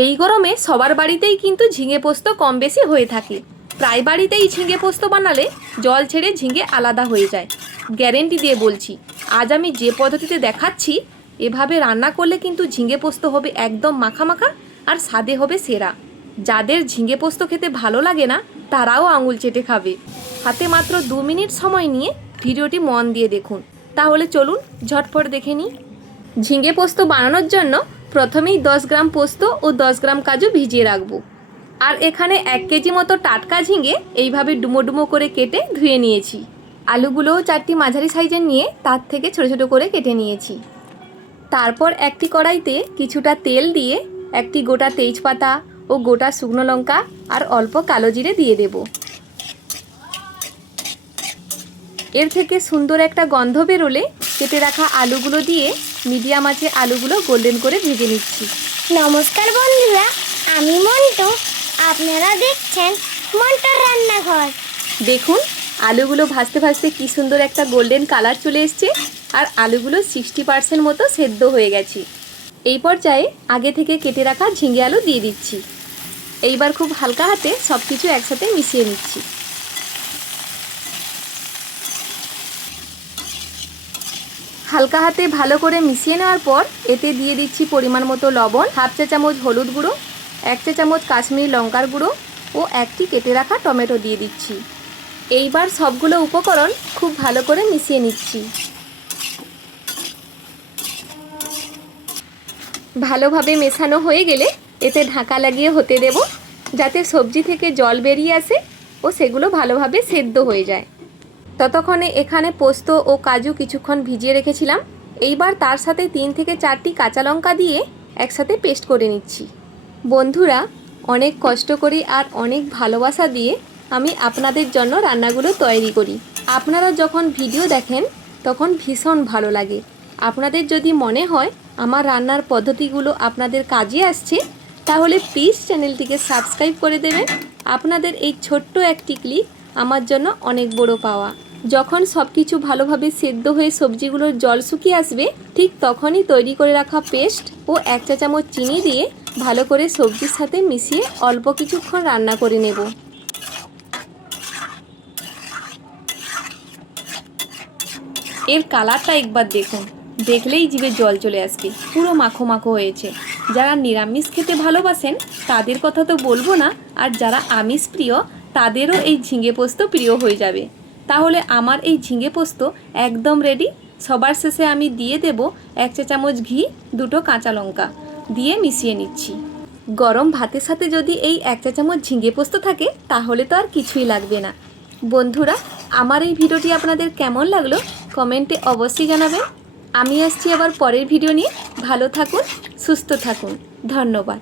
এই গরমে সবার বাড়িতেই কিন্তু ঝিঙে পোস্ত কম বেশি হয়ে থাকে। প্রায় বাড়িতেই ঝিঙে পোস্ত বানালে জল ছেড়ে ঝিঙে আলাদা হয়ে যায়। গ্যারেন্টি দিয়ে বলছি, আজ আমি যে পদ্ধতিতে দেখাচ্ছি এভাবে রান্না করলে কিন্তু ঝিঙে পোস্ত হবে একদম মাখা মাখা আর স্বাদে হবে সেরা। যাদের ঝিঙে পোস্ত খেতে ভালো লাগে না তারাও আঙুল চেটে খাবে। হাতে মাত্র 2 মিনিট সময় নিয়ে ভিডিওটি মন দিয়ে দেখুন। তাহলে চলুন ঝটফট দেখে নিই। ঝিঙে পোস্ত বানানোর জন্য প্রথমেই 10 গ্রাম পোস্ত ও 10 গ্রাম কাজু ভিজিয়ে রাখবো। আর এখানে 1 কেজি মতো টাটকা ঝিঙে এইভাবে ডুমো ডুমো করে কেটে ধুয়ে নিয়েছি। আলুগুলোও 4টি মাঝারি সাইজের নিয়ে তার থেকে ছোটো ছোটো করে কেটে নিয়েছি। তারপর একটি কড়াইতে কিছুটা তেল দিয়ে একটি গোটা তেজপাতা ও গোটা শুকনো লঙ্কা আর অল্প কালো জিরে দিয়ে দেব। এর থেকে সুন্দর একটা গন্ধ বেরোলে কেটে রাখা আলুগুলো দিয়ে মিডিয়াম আঁচে আলুগুলো গোল্ডেন করে ভেজে নিচ্ছি। নমস্কার বন্ধুরা, আমি মন্টু। আপনারা দেখছেন মন্টুর রান্নাঘর। দেখুন আলুগুলো ভাজতে ভাজতে কি সুন্দর একটা গোল্ডেন কালার চলে এসছে আর আলুগুলো 60% মতো সেদ্ধ হয়ে গেছে। এই পর্যায়ে আগে থেকে কেটে রাখা ঝিঙে আলু দিয়ে দিচ্ছি। এইবার খুব হালকা হাতে সব কিছু একসাথে মিশিয়ে নিচ্ছি। হালকা হাতে ভালো করে মিশিয়ে নেওয়ার পর এতে দিয়ে দিচ্ছি পরিমাণ মতো লবণ, হাফ চা চামচ হলুদ গুঁড়ো, 1 চা চামচ কাশ্মীরি লঙ্কার গুঁড়ো ও একটি কেটে রাখা টমেটো দিয়ে দিচ্ছি। এইবার সবগুলো উপকরণ খুব ভালো করে মিশিয়ে নিচ্ছি। ভালোভাবে মেশানো হয়ে গেলে এতে ঢাকা লাগিয়ে হতে দেব, যাতে সবজি থেকে জল বেরিয়ে আসে ও সেগুলো ভালোভাবে সেদ্ধ হয়ে যায়। ততক্ষণে এখানে পোস্ত ও কাজু কিছুক্ষণ ভিজিয়ে রেখেছিলাম। এইবার তার সাথে 3 থেকে 4টি কাঁচা লঙ্কা দিয়ে একসাথে পেস্ট করে নিচ্ছি। বন্ধুরা, অনেক কষ্ট করি আর অনেক ভালোবাসা দিয়ে আমি আপনাদের জন্য রান্নাগুলো তৈরি করি। আপনারা যখন ভিডিও দেখেন তখন ভীষণ ভালো লাগে। আপনাদের যদি মনে হয় আমার রান্নার পদ্ধতিগুলো আপনাদের কাজে আসছে তাহলে প্লিজ চ্যানেলটিকে সাবস্ক্রাইব করে দেবেন। আপনাদের এই ছোট্ট একটি ক্লিক আমার জন্য অনেক বড় পাওয়া। যখন সব কিছু ভালোভাবে সেদ্ধ হয়ে সবজিগুলোর জল শুকিয়ে আসবে ঠিক তখনই তৈরি করে রাখা পেস্ট ও 1 চা চামচ চিনি দিয়ে ভালো করে সবজির সাথে মিশিয়ে অল্প কিছুক্ষণ রান্না করে নেব। এর কালারটা একবার দেখুন, দেখলেই জিভে জল চলে আসবে। পুরো মাখো মাখো হয়েছে। যারা নিরামিষ খেতে ভালোবাসেন তাদের কথা তো বলবো না, আর যারা আমিষ প্রিয় তাদেরও এই ঝিঙে পোস্ত প্রিয় হয়ে যাবে। তাহলে আমার এই ঝিঙে পোস্ত একদম রেডি। সবার শেষে আমি দিয়ে দেব 1 চা চামচ ঘি, 2টো কাঁচা লঙ্কা দিয়ে মিশিয়ে নিচ্ছি। গরম ভাতের সাথে যদি এই 1 চা চামচ ঝিঙে পোস্ত থাকে তাহলে তো আর কিছুই লাগবে না। বন্ধুরা, আমার এই ভিডিওটি আপনাদের কেমন লাগলো কমেন্টে অবশ্যই জানাবেন। আমি আসছি আবার পরের ভিডিও নিয়ে। ভালো থাকুন, সুস্থ থাকুন। ধন্যবাদ।